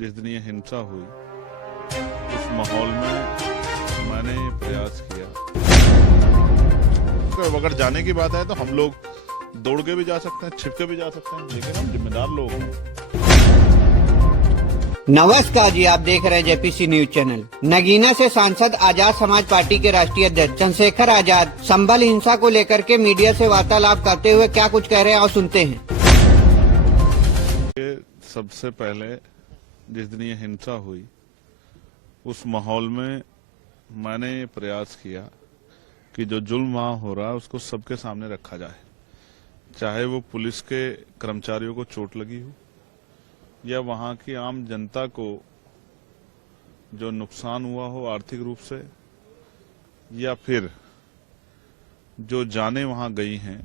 जिस दिन ये हिंसा हुई उस माहौल में मैंने प्रयास किया। तो अगर जाने की बात है तो हम लोग दौड़ के भी जा सकते हैं, छिप के भी जा सकते हैं, लेकिन हम जिम्मेदार लोग हैं। नमस्कार जी, आप देख रहे हैं जेपीसी न्यूज चैनल। नगीना से सांसद आजाद समाज पार्टी के राष्ट्रीय अध्यक्ष चंद्रशेखर आजाद संभल हिंसा को लेकर के मीडिया से वार्तालाप करते हुए क्या कुछ कह रहे हैं और सुनते हैं। सबसे पहले जिस दिन ये हिंसा हुई उस माहौल में मैंने प्रयास किया कि जो जुल्म वहां हो रहा है उसको सबके सामने रखा जाए, चाहे वो पुलिस के कर्मचारियों को चोट लगी हो या वहां की आम जनता को जो नुकसान हुआ हो आर्थिक रूप से, या फिर जो जाने वहां गई हैं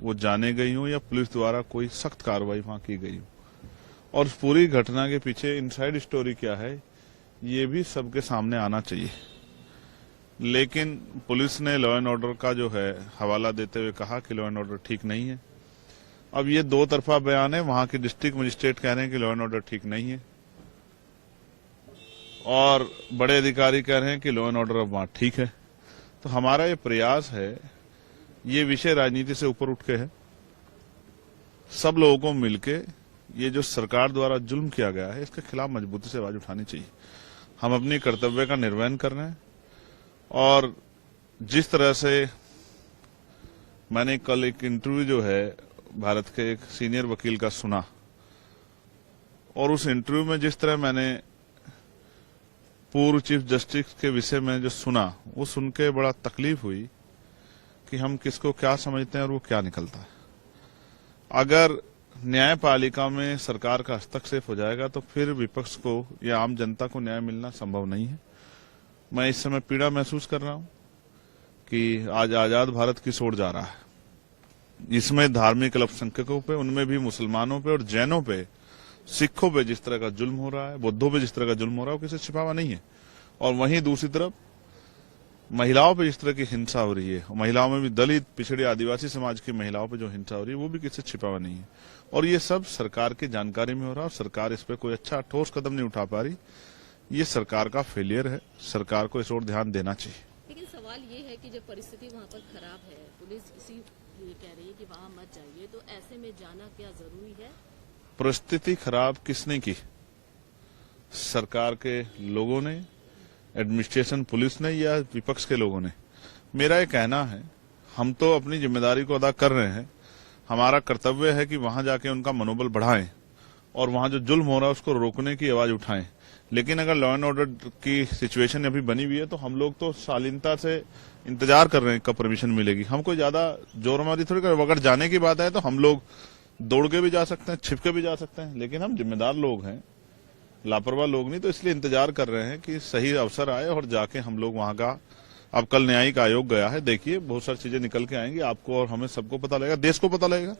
वो जाने गई हो या पुलिस द्वारा कोई सख्त कार्रवाई वहां की गई हो। और इस पूरी घटना के पीछे इनसाइड स्टोरी क्या है ये भी सबके सामने आना चाहिए। लेकिन पुलिस ने लॉ एंड ऑर्डर का जो है हवाला देते हुए कहा कि लॉ एंड ऑर्डर ठीक नहीं है। अब ये दो तरफा बयान है, वहां के डिस्ट्रिक्ट मजिस्ट्रेट कह रहे हैं कि लॉ एंड ऑर्डर ठीक नहीं है और बड़े अधिकारी कह रहे हैं कि लॉ एंड ऑर्डर अब वहां ठीक है। तो हमारा ये प्रयास है, ये विषय राजनीति से ऊपर उठ के है, सब लोगों को मिलके ये जो सरकार द्वारा जुल्म किया गया है इसके खिलाफ मजबूती से आवाज उठानी चाहिए। हम अपनी कर्तव्य का निर्वहन कर रहे हैं और जिस तरह से मैंने कल एक इंटरव्यू जो है भारत के एक सीनियर वकील का सुना और उस इंटरव्यू में जिस तरह मैंने पूर्व चीफ जस्टिस के विषय में जो सुना वो सुन के बड़ा तकलीफ हुई कि हम किसको क्या समझते हैं और वो क्या निकलता है। अगर न्यायपालिका में सरकार का हस्तक्षेप हो जाएगा तो फिर विपक्ष को या आम जनता को न्याय मिलना संभव नहीं है। मैं इस समय पीड़ा महसूस कर रहा हूं कि आज आजाद भारत किस ओर जा रहा है। इसमें धार्मिक अल्पसंख्यकों पे, उनमें भी मुसलमानों पे और जैनों पे, सिखों पे जिस तरह का जुल्म हो रहा है, बौद्धों पे जिस तरह का जुल्म हो रहा है वो किसी छिपावा नहीं है। और वहीं दूसरी तरफ महिलाओं पे जिस तरह की हिंसा हो रही है, महिलाओं में भी दलित, पिछड़े, आदिवासी समाज की महिलाओं पे जो हिंसा हो रही है वो भी किसी छिपावा नहीं है। और ये सब सरकार की जानकारी में हो रहा है और सरकार इस पे कोई अच्छा ठोस कदम नहीं उठा पा रही। ये सरकार का फेलियर है, सरकार को इस ओर ध्यान देना चाहिए। लेकिन सवाल ये है कि जब परिस्थिति वहाँ पर खराब है, पुलिस इसी ये कह रही है कि वहाँ मत जाइए, तो ऐसे में जाना क्या जरूरी है? परिस्थिति खराब किसने की? सरकार के लोगों ने, एडमिनिस्ट्रेशन, पुलिस ने या विपक्ष के लोगों ने? मेरा ये कहना है हम तो अपनी जिम्मेदारी को अदा कर रहे हैं। हमारा कर्तव्य है कि वहां जाके उनका मनोबल बढ़ाएं और वहां जो जुल्म हो रहा है उसको रोकने की आवाज उठाएं। लेकिन अगर लॉ एंड ऑर्डर की सिचुएशन अभी बनी हुई है तो हम लोग तो शालीनता से इंतजार कर रहे हैं कब परमिशन मिलेगी। हम कोई ज्यादा जोरमारी थोड़ी कर, अगर जाने की बात है तो हम लोग दौड़ के भी जा सकते हैं, छिप के भी जा सकते हैं, लेकिन हम जिम्मेदार लोग हैं, लापरवाह लोग नहीं। तो इसलिए इंतजार कर रहे हैं कि सही अवसर आए और जाके हम लोग वहां का, अब कल न्यायिक आयोग गया है, देखिए बहुत सारी चीजें निकल के आएंगी, आपको और हमें सबको पता लगेगा, देश को पता लगेगा।